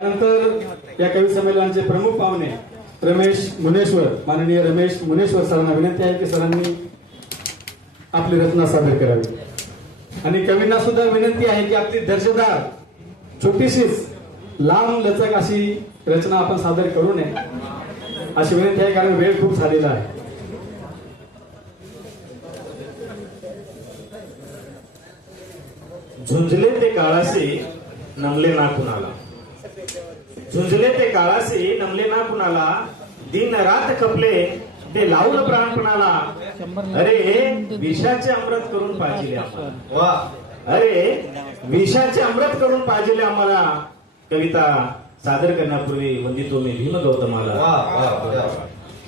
त्यानंतर या कवी संमेलनाचे प्रमुख पाहुणे रमेश मुनेश्वर माननीय रमेश मुनेश्वर सरांना विनंती आहे की सरांनी आपली रचना सादर करावी. आणि कवींना सुद्धा विनंती आहे की आपली दर्जेदार छोटीशीच लांब लचक अशी रचना आपण सादर करू नये अशी विनंती आहे कारण वेळ खूप झालेला आहे. झुंजले ते काळाशी नमले ना कुणाला झुंजले ते काळासे नमले ना कुणाला? दिन रात खपले ते लावलं प्राणपणाला अरे विषाचे अमृत करून पाहिजे वा. अरे विषाचे अमृत करून पाहिजे आम्हाला. कविता सादर करण्यापूर्वी वंदितो मी भीम गौतमाला.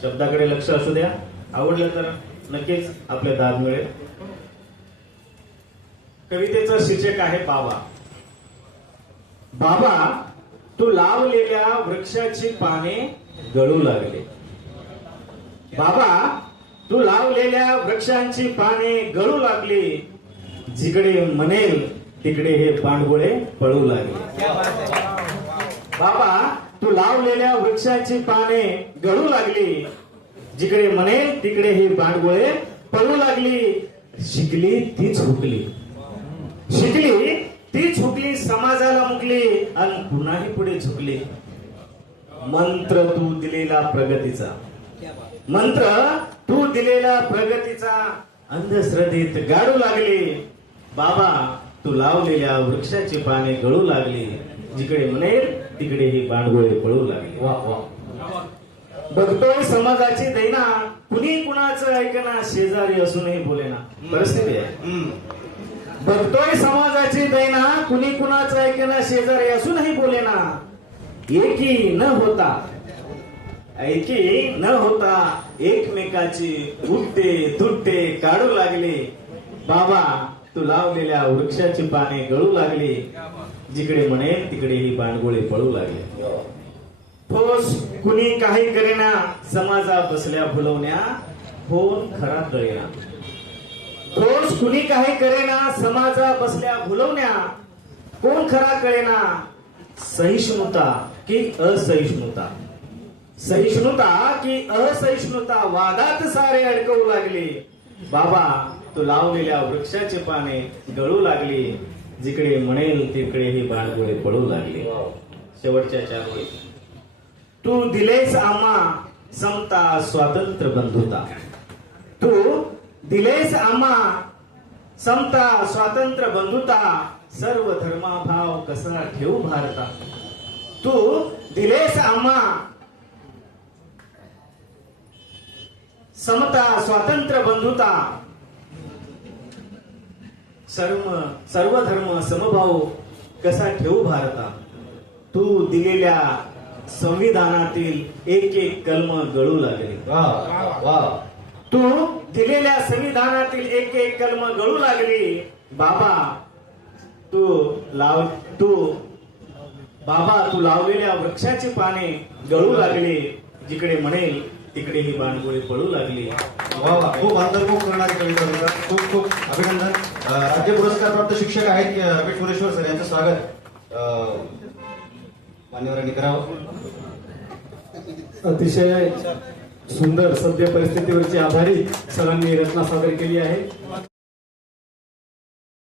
शब्दाकडे लक्ष असू द्या. आवडलं तर नक्कीच आपल्या दाद मिळेल. कवितेचं शीर्षक आहे बाबा. बाबा तू लावलेल्या वृक्षाची पाने गळू लागले. बाबा तू लावलेल्या वृक्षांची पाने गळू लागली. जिकडे म्हणेल तिकडे हे पांडगोळे पळू लागले. बाबा तू लावलेल्या वृक्षाची पाने गळू लागली. जिकडे म्हणेल तिकडे हे पांडगोळे पळू लागली. शिकली तीच हुकली. शिकली ती झुकली समाजाला मुकली आणि पुन्हाही पुढे झुकली. मंत्र तू दिलेला प्रगतीचा. मंत्र तू दिलेला प्रगतीचा. अंधश्रद्धेत गाडू लागली. बाबा तू लावलेल्या वृक्षाची पाने गळू लागली. जिकडे म्हणेल तिकडे ही बांडगोळे पळू लागली. वा वा. बघतोय समाजाची दैना. कुणी कुणाचं ऐकना शेजारी असूनही बोलेना. परिस्थिती आहे. बघतोय समाजाची दैना कुणी कुणाचं ऐकेना शेजारी असूनही बोलेना. एकी न होता. ऐकी न होता एकमेकाची उठते तुटते काढू लागले. बाबा तू लावलेल्या वृक्षाची पाने गळू लागली. जिकडे म्हणे तिकडे ही बाणगोळे पळू लागले. ठोस कुणी काही करेना. समाजा बसल्या फुलवण्या होऊन खरा कळेना. कोण कुणी काही करेना समाजा बसल्या भुलवण्या कोण खरा कळेना? सहिष्णुता की असहिष्णुता. सहिष्णुता की असहिष्णुता वादात सारे अडकवू लागले. बाबा तू लावलेल्या वृक्षाचे पाने गळू लागली. जिकडे म्हणेल तिकडे ही बाळगोळे पळू लागले. शेवटच्या चार वेळी तू दिलेस आम्हा समता स्वातंत्र्य बंधुता. तू दिलेस आम्हा समता स्वातंत्र्य बंधुता सर्व धर्माभाव कसा ठेवू भारता? तू दिलेस आम्हा समता स्वातंत्र्य बंधुता सर्व सर्व धर्म समभाव कसा ठेवू भारता? तू दिलेल्या संविधानातील एक एक कलम गळू लागले. वा वा. तू दिलेल्या संविधानातील एक एक कलम गळू लागली. बाबा तू लाव तू बाबा तू लावलेल्या वृक्षाची पाने गळू लागली. जिकडे म्हणेल तिकडे ही बाणगोळी पळू लागली. वा वा खूप अंतर्मुख करणारी कविता होती सर. खूप खूप अभिनंदन. राज्य पुरस्कार प्राप्त शिक्षक आहेत की, अं, रमेश पुरेश्वर सर यांचं स्वागत. मान्यवरांनी करावं. अतिशय सुंदर सद्य परिस्थितीवरची आधारित सरांनी रचना सादर केली आहे.